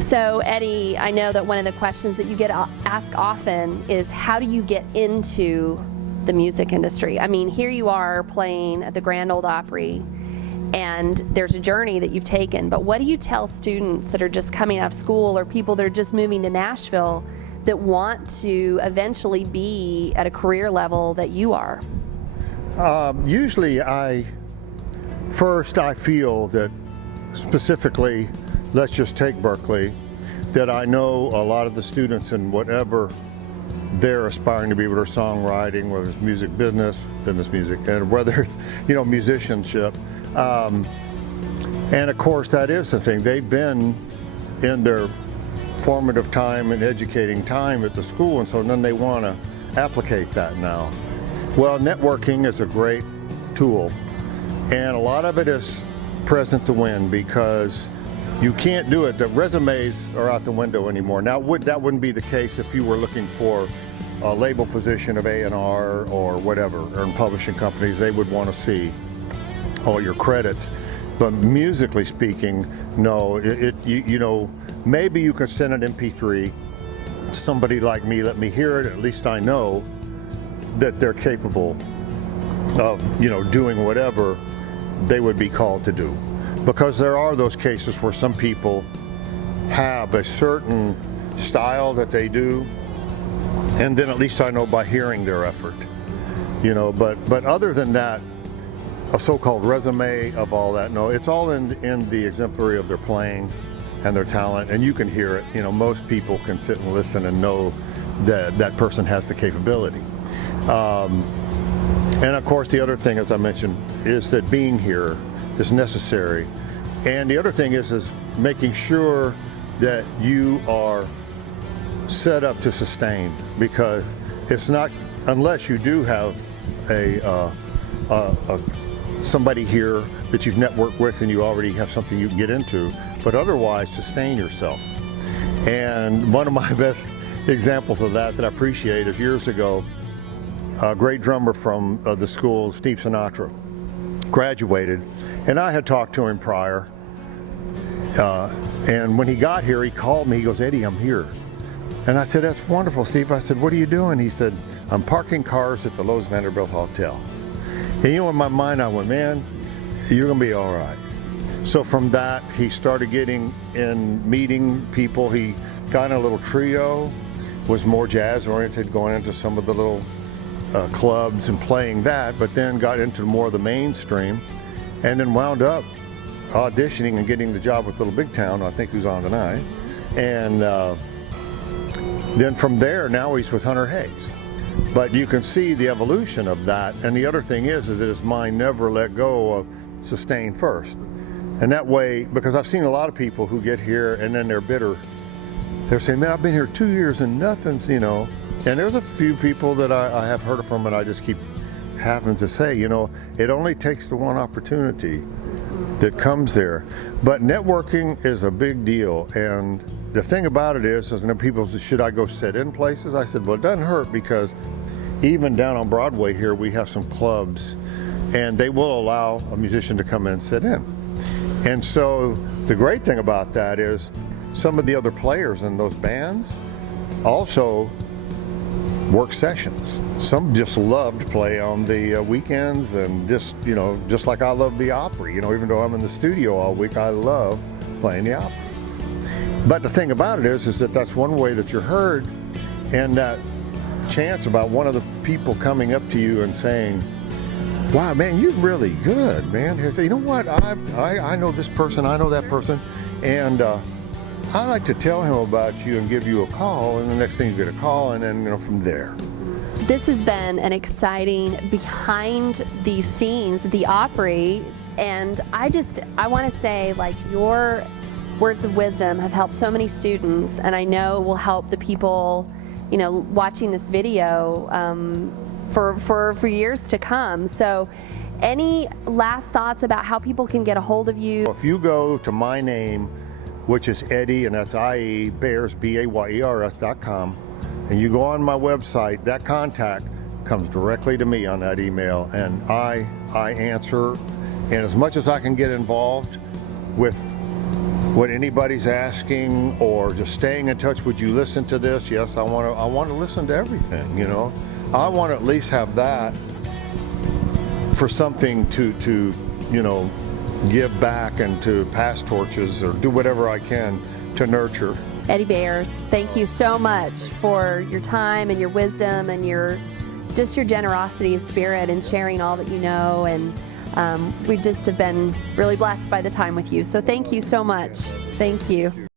So Eddie, I know that one of the questions that you get asked often is, how do you get into the music industry? I mean, here you are playing at the Grand Ole Opry, and there's a journey that you've taken, but what do you tell students that are just coming out of school, or people that are just moving to Nashville that want to eventually be at a career level that you are? Usually I feel that specifically, let's just take Berkeley, that I know a lot of the students in whatever they're aspiring to be, whether it's songwriting, whether it's music business music, and whether it's, musicianship. And of course that is the thing. They've been in their formative time and educating time at the school, and so then they want to applicate that now. Well, networking is a great tool, and a lot of it is present to win, because you can't do it. The resumes are out the window anymore. Now, that wouldn't be the case if you were looking for a label position of A&R or whatever, or in publishing companies. They would want to see all your credits. But musically speaking, no. Maybe you can send an MP3 to somebody like me, let me hear it. At least I know that they're capable of, doing whatever they would be called to do. Because there are those cases where some people have a certain style that they do, and then at least I know by hearing their effort, but other than that, a so-called resume of all that, no, it's all in the exemplary of their playing and their talent, and you can hear it. Most people can sit and listen and know that that person has the capability. And of course, the other thing, as I mentioned, is that being here is necessary. And the other thing is making sure that you are set up to sustain, because it's not, unless you do have somebody here that you've networked with and you already have something you can get into, but otherwise sustain yourself. And one of my best examples of that I appreciate is years ago, a great drummer from the school, Steve Sinatra, graduated, and I had talked to him prior, and when he got here, he called me. He goes, "Eddie, I'm here." And I said, "That's wonderful, Steve." I said, "What are you doing?" He said, "I'm parking cars at the Lowe's Vanderbilt Hotel." And in my mind, I went, "Man, you're gonna be all right." So from that, he started getting in, meeting people. He got in a little trio, was more jazz oriented, going into some of the little clubs and playing that, but then got into more of the mainstream, and then wound up auditioning and getting the job with Little Big Town, I think, who's on tonight. And then from there, now he's with Hunter Hayes. But you can see the evolution of that. And the other thing is that his mind never let go of sustain first. And that way, because I've seen a lot of people who get here and then they're bitter. They're saying, "Man, I've been here 2 years and nothing's, And there's a few people that I have heard from, and I just keep having to say, it only takes the one opportunity that comes there. But networking is a big deal. And the thing about it is people say, "Should I go sit in places?" I said, well, it doesn't hurt, because even down on Broadway here, we have some clubs, and they will allow a musician to come in and sit in. And so the great thing about that is some of the other players in those bands also work sessions. Some just love to play on the weekends, and just like I love the Opry. Even though I'm in the studio all week, I love playing the Opry. But the thing about it is that that's one way that you're heard, and that chance about one of the people coming up to you and saying, "Wow, man, you're really good, man. You know what? I know this person, I know that person, and I like to tell him about you and give you a call," and the next thing you get a call, and then from there. This has been an exciting behind the scenes at the Opry, and I want to say, your words of wisdom have helped so many students, and I know will help the people, watching this video for years to come. So any last thoughts about how people can get a hold of you? If you go to my name, which is Eddie, and that's IE, Bayers, BAYERS.com, and you go on my website, that contact comes directly to me on that email, and I answer, and as much as I can get involved with what anybody's asking, or just staying in touch. Would you listen to this? Yes, I want to listen to everything, you know. I want to at least have that for something to you know, give back and to pass torches or do whatever I can to nurture. Eddie Bears, thank you so much for your time and your wisdom and your generosity of spirit and sharing all that you know. And we just have been really blessed by the time with you. So thank you so much. Thank you.